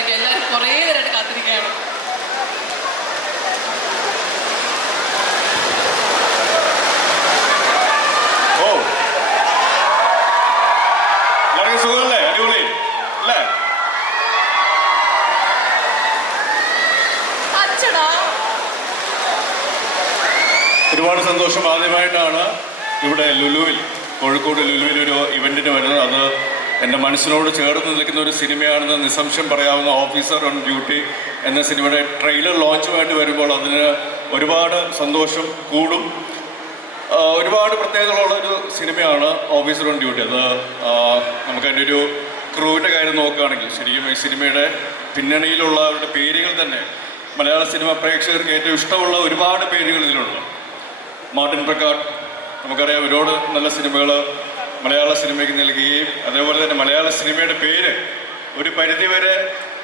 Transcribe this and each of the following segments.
സംസാരിക്കും. എല്ലാവരും കുറേ നേരമായിട്ട് കാത്തിരിക്കുകയാണ്. സുഖമല്ലേ? അടിപൊളി അല്ലേ? ഒരുപാട് സന്തോഷം. ആദ്യമായിട്ടാണ് ഇവിടെ ലുലുവിൽ, കോഴിക്കോട് ലുലുവിൽ ഒരു ഇവന്റിന് വരുന്നത്. അത് എൻ്റെ മനസ്സിനോട് ചേർന്ന് നിൽക്കുന്ന ഒരു സിനിമയാണെന്ന് നിസ്സംശയം പറയാവുന്ന ഓഫീസർ ഓൺ ഡ്യൂട്ടി എന്ന സിനിമയുടെ ട്രെയിലർ ലോഞ്ചുമായിട്ട് വരുമ്പോൾ അതിന് ഒരുപാട് സന്തോഷം കൂടും. ഒരുപാട് പ്രത്യേകതകളുള്ള ഒരു സിനിമയാണ് ഓഫീസർ ഓൺ ഡ്യൂട്ടി. അത് നമുക്കതിൻ്റെ ഒരു ക്രൂവിൻ്റെ കാര്യം നോക്കുകയാണെങ്കിൽ ശരിക്കും ഈ സിനിമയുടെ പിന്നണിയിലുള്ളവരുടെ പേരുകൾ തന്നെ മലയാള സിനിമ പ്രേക്ഷകർക്ക് ഏറ്റവും ഇഷ്ടമുള്ള ഒരുപാട് പേരുകൾ ഇതിലുണ്ട്. മാർട്ടിൻ പ്രക്കാട്ട്, നമുക്കറിയാം, ഒരുപാട് നല്ല സിനിമകൾ മലയാള സിനിമയ്ക്ക് നൽകുകയും അതേപോലെ തന്നെ മലയാള സിനിമയുടെ പേര് ഒരു പരിധിവരെ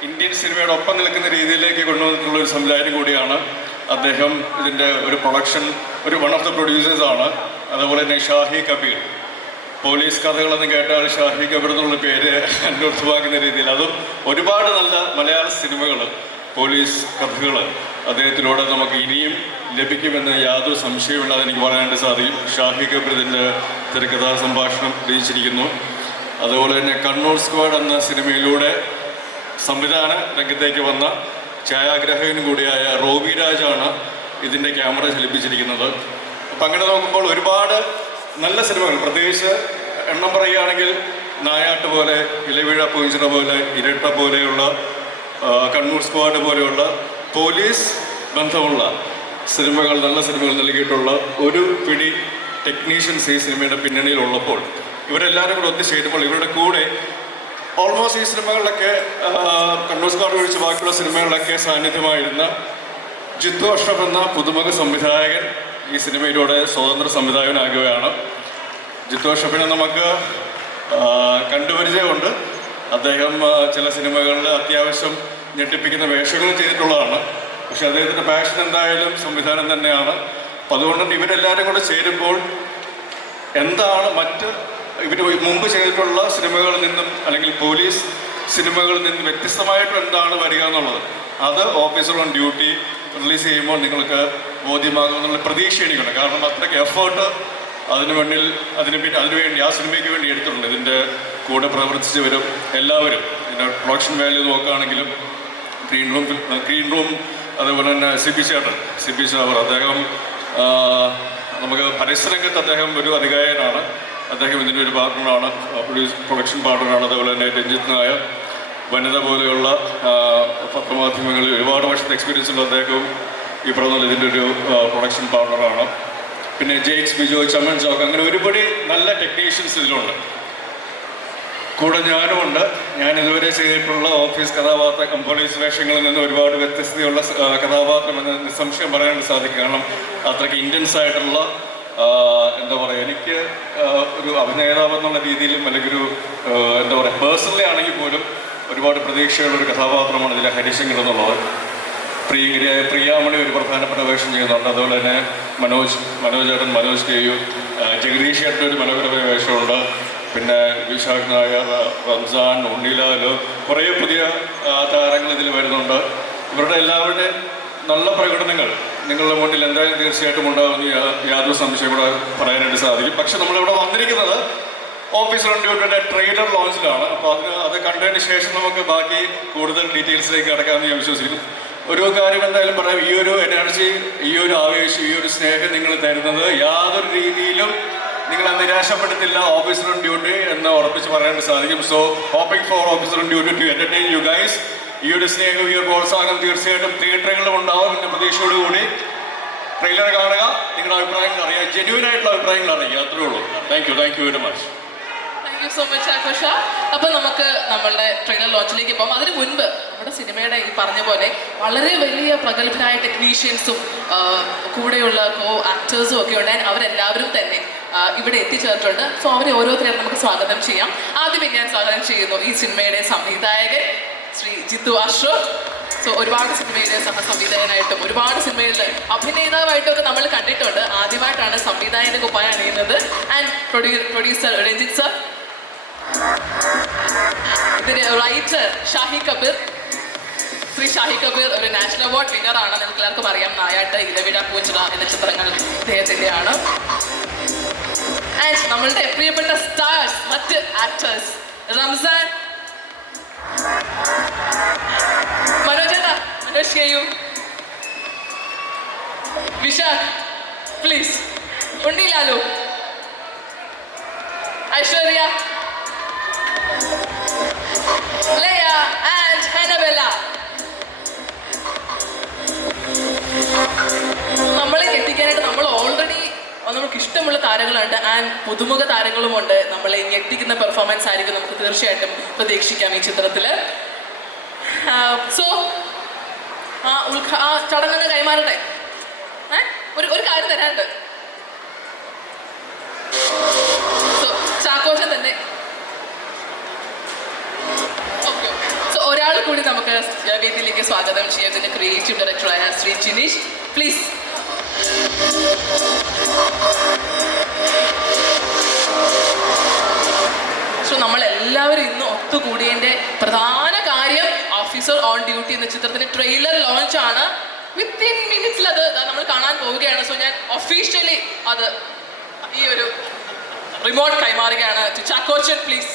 ഇന്ത്യൻ സിനിമയുടെ ഒപ്പം നിൽക്കുന്ന രീതിയിലേക്ക് കൊണ്ടുവന്നിട്ടുള്ള ഒരു സംവിധായകൻ കൂടിയാണ് അദ്ദേഹം. ഇതിൻ്റെ ഒരു പ്രൊഡക്ഷൻ വൺ ഓഫ് ദ പ്രൊഡ്യൂസേഴ്സാണ്. അതുപോലെ തന്നെ ഷാഹി കബീർ, പോലീസ് കഥകളെന്ന് കേട്ടാൽ ഷാഹി കബീർ എന്നുള്ള പേര് അന്വർത്ഥമാക്കുന്ന രീതിയിൽ അതും ഒരുപാട് നല്ല മലയാള സിനിമകൾ, പോലീസ് കഥകൾ അദ്ദേഹത്തിലൂടെ നമുക്ക് ഇനിയും ലഭിക്കുമെന്ന് യാതൊരു സംശയമില്ലാതെ എനിക്ക് പറയാനായിട്ട് സാധിക്കും. ഷാഹി കബീർ ഇതിൻ്റെ തിരക്കഥാ സംഭാഷണം രചിച്ചിരിക്കുന്നു. അതുപോലെ തന്നെ കണ്ണൂർ സ്ക്വാഡ് എന്ന സിനിമയിലൂടെ സംവിധാന രംഗത്തേക്ക് വന്ന ഛായാഗ്രാഹകനും കൂടിയായ റോബി രാജാണ് ഇതിൻ്റെ ക്യാമറ ചലിപ്പിച്ചിരിക്കുന്നത്. അപ്പം അങ്ങനെ നോക്കുമ്പോൾ ഒരുപാട് നല്ല സിനിമകൾ, പ്രത്യേകിച്ച് എണ്ണം പറയുകയാണെങ്കിൽ നായാട്ട് പോലെ, ഇലവീഴ പൂഞ്ചിറ പോലെ, ഇരട്ട പോലെയുള്ള, കണ്ണൂർ സ്ക്വാഡ് പോലെയുള്ള പോലീസ് ബന്ധമുള്ള സിനിമകൾ, നല്ല സിനിമകൾ നൽകിയിട്ടുള്ള ഒരു പിടി ടെക്നീഷ്യൻസ് ഈ സിനിമയുടെ പിന്നണിയിലുള്ളപ്പോൾ ഇവരെല്ലാവരും കൂടെ ഒത്തുചേരുമ്പോൾ ഇവരുടെ കൂടെ ഓൾമോസ്റ്റ് ഈ സിനിമകളിലൊക്കെ കണ്ണൂർ സ്ക്വാഡ് ഒഴിച്ച് ബാക്കിയുള്ള സിനിമകളിലൊക്കെ സാന്നിധ്യമായിരുന്ന ജിത്തു അഷ്റഫ് എന്ന പുതുമുഖ സംവിധായകൻ ഈ സിനിമയിലൂടെ സ്വതന്ത്ര സംവിധായകനാകുകയാണ്. ജിത്തു അഷ്റഫിനെ നമുക്ക് കണ്ടുപരിചയമുണ്ട്. അദ്ദേഹം ചില സിനിമകളിൽ അത്യാവശ്യം ഞെട്ടിപ്പിക്കുന്ന വേഷങ്ങൾ ചെയ്തിട്ടുള്ളതാണ്. പക്ഷെ അദ്ദേഹത്തിൻ്റെ പാഷൻ എന്തായാലും സംവിധാനം തന്നെയാണ്. അപ്പം അതുകൊണ്ട് തന്നെ ഇവരെല്ലാവരും കൂടെ ചേരുമ്പോൾ എന്താണ് ഇവർ മുമ്പ് ചെയ്തിട്ടുള്ള സിനിമകളിൽ നിന്നും അല്ലെങ്കിൽ പോലീസ് സിനിമകളിൽ നിന്നും വ്യത്യസ്തമായിട്ട് എന്താണ് വരിക എന്നുള്ളത് അത് ഓഫീസർ ഓൺ ഡ്യൂട്ടി റിലീസ് ചെയ്യുമ്പോൾ നിങ്ങൾക്ക് ബോധ്യമാകുമെന്നുള്ള പ്രതീക്ഷ എനിക്കുണ്ട്. കാരണം അത്രയ്ക്ക് എഫേർട്ട് അതിനുവേണ്ടി ആ സിനിമയ്ക്ക് വേണ്ടി എടുത്തിട്ടുണ്ട്. ഇതിൻ്റെ കൂടെ പ്രവർത്തിച്ചവരും എല്ലാവരും. ഇതിൻ്റെ പ്രൊഡക്ഷൻ വാല്യൂ നോക്കുകയാണെങ്കിലും ഗ്രീൻ റൂം അതുപോലെ തന്നെ സിബി ചാവർ അദ്ദേഹം നമുക്ക് പരസ്യരംഗത്ത് അദ്ദേഹം ഒരു അധികായനാണ്. അദ്ദേഹം ഇതിൻ്റെ ഒരു പാർട്ണറാണ്, പ്രൊഡക്ഷൻ പാർട്ണറാണ്. അതുപോലെ തന്നെ രഞ്ജിത് നായർ, വനിത പോലെയുള്ള പത്രമാധ്യമങ്ങളിൽ ഒരുപാട് വർഷത്തെ എക്സ്പീരിയൻസ് ഉള്ള അദ്ദേഹവും ഈ പറഞ്ഞ ഇതിൻ്റെ ഒരു പ്രൊഡക്ഷൻ പാർട്ണറാണ്. പിന്നെ ജെയ്ക്സ് ബിജോയ്, ചമൻ ചൗക്ക്, അങ്ങനെ ഒരുപടി നല്ല ടെക്നീഷ്യൻസ് ഇതിലുണ്ട്. കൂടെ ഞാനുമുണ്ട്. ഞാൻ ഇതുവരെ ചെയ്തിട്ടുള്ള ഓഫീസ് കഥാപാത്രം, പോലീസ് വേഷങ്ങളിൽ നിന്ന് ഒരുപാട് വ്യത്യസ്തതയുള്ള കഥാപാത്രം എന്ന് നിസ്സംശയം പറയാനായിട്ട് സാധിക്കും. കാരണം അത്രയ്ക്ക് ഇൻറ്റൻസ് ആയിട്ടുള്ള എന്താ പറയുക, എനിക്ക് ഒരു അഭിനേതാവ് എന്നുള്ള രീതിയിലും അല്ലെങ്കിൽ ഒരു എന്താ പറയുക പേഴ്സണലി ആണെങ്കിൽ പോലും ഒരുപാട് പ്രതീക്ഷയുള്ള ഒരു കഥാപാത്രമാണ് ഇതിലെ ഹരിശങ്കർ എന്നുള്ളത്. പ്രിയാമണി ഒരു പ്രധാനപ്പെട്ട വേഷം ചെയ്യുന്നുണ്ട്. അതുപോലെ തന്നെ മനോജ് കെ യു, ജഗദീഷ് ചേട്ടൻ ഒരു മനോഹരമായ വേഷമുണ്ട്. പിന്നെ വിശാഖ് നായർ, റംസാൻ, ഉണ്ണിലാൽ, കുറേ പുതിയ താരങ്ങൾ ഇതിൽ വരുന്നുണ്ട്. ഇവരുടെ എല്ലാവരുടെയും നല്ല പ്രകടനങ്ങൾ നിങ്ങളുടെ മുന്നിൽ എന്തായാലും തീർച്ചയായിട്ടും ഉണ്ടാകുമെന്ന് യാതൊരു സംശയം കൂടെ പറയാനായിട്ട് സാധിക്കും. പക്ഷെ നമ്മളിവിടെ വന്നിരിക്കുന്നത് ഓഫീസർ ഓൺ ഡ്യൂട്ടിയുടെ ട്രെയിലർ ലോഞ്ചിലാണ്. അപ്പോൾ അത് കണ്ടതിന് ശേഷം നമുക്ക് ബാക്കി കൂടുതൽ ഡീറ്റെയിൽസിലേക്ക് കടക്കാമെന്ന് ഞാൻ വിശ്വസിക്കുന്നു. ഒരു കാര്യം എന്തായാലും പറയാം, ഈ ഒരു എനർജി, ഈ ഒരു ആവേശം, ഈ ഒരു സ്നേഹം നിങ്ങൾ തരുന്നത് യാതൊരു രീതിയിലും നിങ്ങളെ നിരാശപ്പെടുത്തില്ല ഓഫീസർ ഓൺ ഡ്യൂട്ടി എന്ന് ഉറപ്പിച്ച് പറയാനായിട്ട് സാധിക്കും. So hoping for officer on duty to entertain you guys. ഈ ഒരു സ്നേഹം, ഈ ഒരു പ്രോത്സാഹനം തീർച്ചയായിട്ടും തിയേറ്ററുകളിലും ഉണ്ടാവും എന്ന പ്രതീക്ഷയോടുകൂടി ട്രെയിലർ കാണുക, നിങ്ങളുടെ അഭിപ്രായങ്ങൾ അറിയുക, ജെന്യൂൻ ആയിട്ടുള്ള അഭിപ്രായങ്ങൾ അറിയുക. അത്രേ ഉള്ളൂ. Thank you very much. So much ആഘോഷ. അപ്പോൾ നമുക്ക് നമ്മളുടെ ട്രെയിലർ ലോഞ്ചിലേക്ക് പോകാം. അതിന് മുൻപ് നമ്മുടെ സിനിമയുടെ ഈ പറഞ്ഞ പോലെ വളരെ വലിയ പ്രഗത്ഭരായ ടെക്നീഷ്യൻസും കൂടെയുള്ള ആക്ടേഴ്സും ഒക്കെ ഉണ്ട്. അവരെല്ലാവരും തന്നെ ഇവിടെ എത്തിച്ചേർന്നിട്ടുണ്ട്. സോ അവരെ ഓരോരുത്തരെയും നമുക്ക് സ്വാഗതം ചെയ്യാം. ആദ്യമേ ഞാൻ സ്വാഗതം ചെയ്യുന്നു ഈ സിനിമയുടെ സംവിധായകൻ ശ്രീ ജിത്തു അഷ്റഫ്. സോ ഒരുപാട് സിനിമയുടെ സഹസംവിധായകനായിട്ടും ഒരുപാട് സിനിമകളിൽ അഭിനേതാവായിട്ടും ഒക്കെ നമ്മൾ കണ്ടിട്ടുണ്ട്. ആദ്യമായിട്ടാണ് സംവിധായകന്റെ കുപ്പായം അണിയുന്നത്. ആൻഡ് പ്രൊഡ്യൂസർ രഞ്ജിത്ത് സർ, ഇതിന് റൈറ്റർ ഷാഹി കബീർ, ശ്രീ ഷാഹി കബീർ ഒരു നാഷണൽ അവാർഡ് വിന്നർ ആണ്. നിങ്ങൾക്ക് എല്ലാവർക്കും അറിയാം. നായാട്ട്, ഇലവിട, പൂഞ്ചിറ എന്ന ചിത്രങ്ങൾ ഇദ്ദേഹത്തിൻ്റെയാണ്. ആൻഡ് നമ്മളുടെ പ്രിയപ്പെട്ട സ്റ്റാർസ്, മറ്റ് ആക്ടേഴ്സ്, റംസാൻ, മനോജ് ചെയ്യൂ, വിശാഖ് പ്ലീസ്, ഉണ്ണി ലാലു, ഐശ്വര്യ, ലയ ആൻഡ് ഹനബെല്ല. നമ്മളെ ഞെട്ടിക്കാനായിട്ട് നമ്മൾ ഓൾറെഡി നമുക്ക് ഇഷ്ടമുള്ള താരങ്ങളുണ്ട് ആൻഡ് പുതുമുഖ താരങ്ങളുമുണ്ട്. നമ്മളെ ഞെട്ടിക്കുന്ന പെർഫോമൻസ് ആയിരിക്കും നമുക്ക് തീർച്ചയായിട്ടും പ്രതീക്ഷിക്കാം ഈ ചിത്രത്തിൽ. സോ ചടങ്ങ് കൈമാറട്ടെ. ഒരു കാര്യം തരാനുണ്ട്. സോ ചാക്കോച്ചൻ തന്നെ. ഓക്കെ, സോ ഒരാൾ കൂടി നമുക്ക് വേദിയിലേക്ക് സ്വാഗതം ചെയ്യാം. ഇതിന്റെ ക്രിയേറ്റീവ് ഡയറക്ടറായ ശ്രീ ജിനീഷ്, പ്ലീസ്. സോ നമ്മളെല്ലാവരും ഇന്ന് ഒത്തുകൂടിയതിൻ്റെ പ്രധാന കാര്യം ഓഫീസർ ഓൺ ഡ്യൂട്ടി എന്ന ചിത്രത്തിന്റെ ട്രെയിലർ ലോഞ്ച് ആണ്. വിത്തിൻ മിനിറ്റ്സിൽ അത് നമ്മൾ കാണാൻ പോവുകയാണ്. സോ ഞാൻ ഒഫീഷ്യലി അത് ഈ ഒരു റിമോട്ട് കൈമാറുകയാണ്. ചാക്കോച്ചൻ പ്ലീസ്.